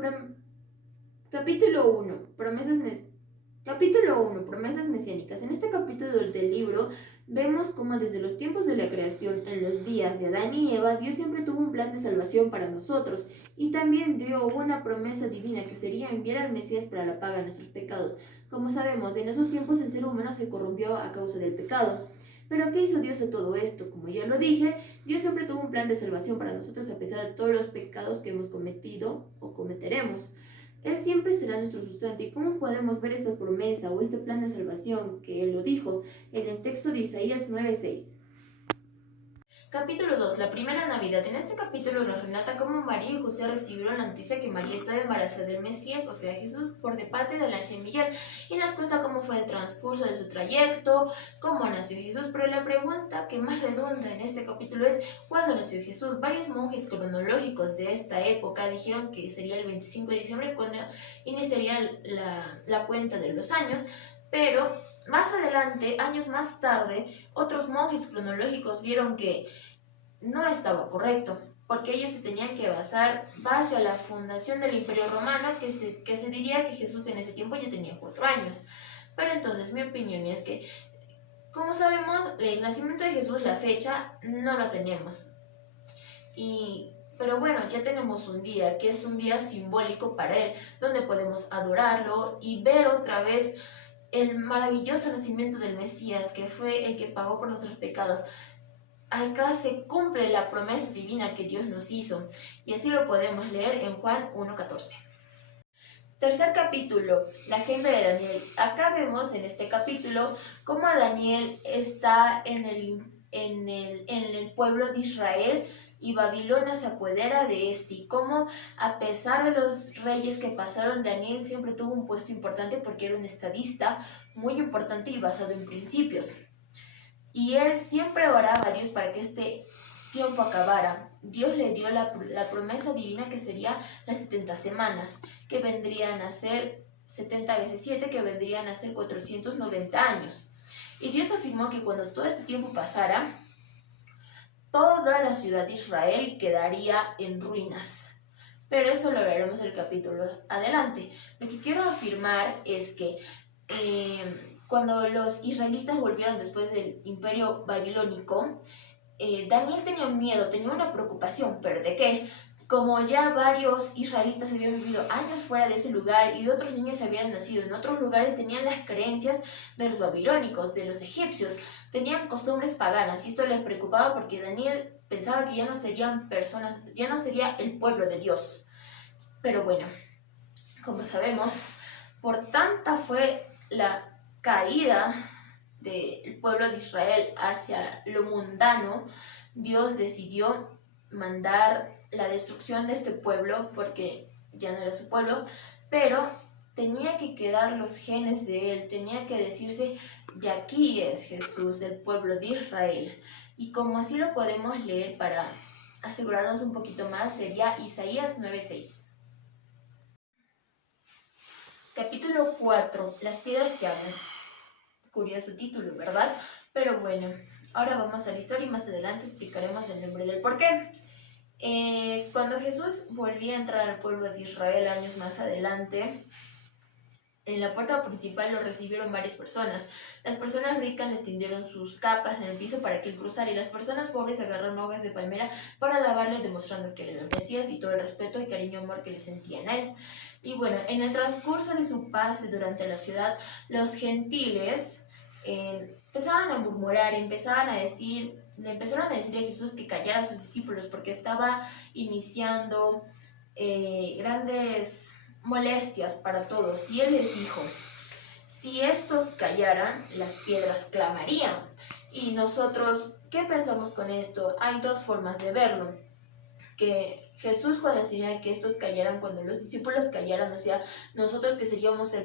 Prom- Capítulo 1. Capítulo 1. Promesas mesiánicas. En este capítulo del libro vemos cómo desde los tiempos de la creación, en los días de Adán y Eva, Dios siempre tuvo un plan de salvación para nosotros y también dio una promesa divina que sería enviar al Mesías para la paga de nuestros pecados. Como sabemos, en esos tiempos el ser humano se corrompió a causa del pecado. Pero ¿qué hizo Dios a todo esto? Como ya lo dije, Dios siempre tuvo un plan de salvación para nosotros a pesar de todos los pecados que hemos cometido o cometeremos. Él siempre será nuestro sustento. ¿Y cómo podemos ver esta promesa o este plan de salvación que Él lo dijo en el texto de Isaías 9:6? Capítulo 2. La primera Navidad. En este capítulo nos relata cómo María y José recibieron la noticia que María estaba embarazada del Mesías, o sea Jesús, por de parte del ángel Miguel, y nos cuenta cómo fue el transcurso de su trayecto, cómo nació Jesús. Pero la pregunta que más redunda en este capítulo es ¿cuándo nació Jesús? Varios monjes cronológicos de esta época dijeron que sería el 25 de diciembre cuando iniciaría la cuenta de los años, pero más adelante, años más tarde, otros monjes cronológicos vieron que no estaba correcto, porque ellos se tenían que basar base a la fundación del Imperio Romano, que se diría que Jesús en ese tiempo ya tenía 4 años. Pero entonces mi opinión es que, como sabemos, el nacimiento de Jesús, la fecha, no la tenemos. Pero bueno, ya tenemos un día, que es un día simbólico para Él, donde podemos adorarlo y ver otra vez el maravilloso nacimiento del Mesías, que fue el que pagó por nuestros pecados. Acá se cumple la promesa divina que Dios nos hizo, y así lo podemos leer en Juan 1:14. Tercer capítulo, la agenda de Daniel. Acá vemos en este capítulo cómo Daniel está en el pueblo de Israel y Babilonia se apodera de este, y cómo a pesar de los reyes que pasaron, Daniel siempre tuvo un puesto importante porque era un estadista muy importante y basado en principios. Y él siempre oraba a Dios para que este tiempo acabara. Dios le dio la promesa divina que sería las 70 semanas, que vendrían a ser 70 veces 7, que vendrían a ser 490 años. Y Dios afirmó que cuando todo este tiempo pasara, toda la ciudad de Israel quedaría en ruinas. Pero eso lo veremos en el capítulo adelante. Lo que quiero afirmar es que cuando los israelitas volvieron después del imperio babilónico, Daniel tenía miedo, tenía una preocupación, ¿pero de qué? Como ya varios israelitas habían vivido años fuera de ese lugar y otros niños habían nacido en otros lugares, tenían las creencias de los babilónicos, de los egipcios, tenían costumbres paganas, y esto les preocupaba porque Daniel pensaba que ya no serían personas, ya no sería el pueblo de Dios. Pero bueno, como sabemos, por tanta fue la caída del pueblo de Israel hacia lo mundano, Dios decidió mandar la destrucción de este pueblo porque ya no era su pueblo, pero tenía que quedar los genes de él, tenía que decirse, de aquí es Jesús, del pueblo de Israel. Y como así lo podemos leer para asegurarnos un poquito más, sería Isaías 9:6. Capítulo 4. Las piedras que hablan. Curioso título, ¿verdad? Pero bueno, ahora vamos a la historia y más adelante explicaremos el nombre del porqué. Cuando Jesús volvía a entrar al pueblo de Israel años más adelante, en la puerta principal lo recibieron varias personas. Las personas ricas les tendieron sus capas en el piso para que él cruzara, y las personas pobres agarraron hojas de palmera para lavarle, demostrando que le Mesías y todo el respeto y cariño y amor que le sentían a él. Y bueno, en el transcurso de su pase durante la ciudad, los gentiles empezaban a murmurar, le empezaron a decir a Jesús que callara a sus discípulos porque estaba iniciando grandes molestias para todos. Y él les dijo, si estos callaran, las piedras clamarían. Y nosotros, ¿qué pensamos con esto? Hay dos formas de verlo. Que Jesús cuando decía que estos callaran, cuando los discípulos callaran, o sea, nosotros que seríamos el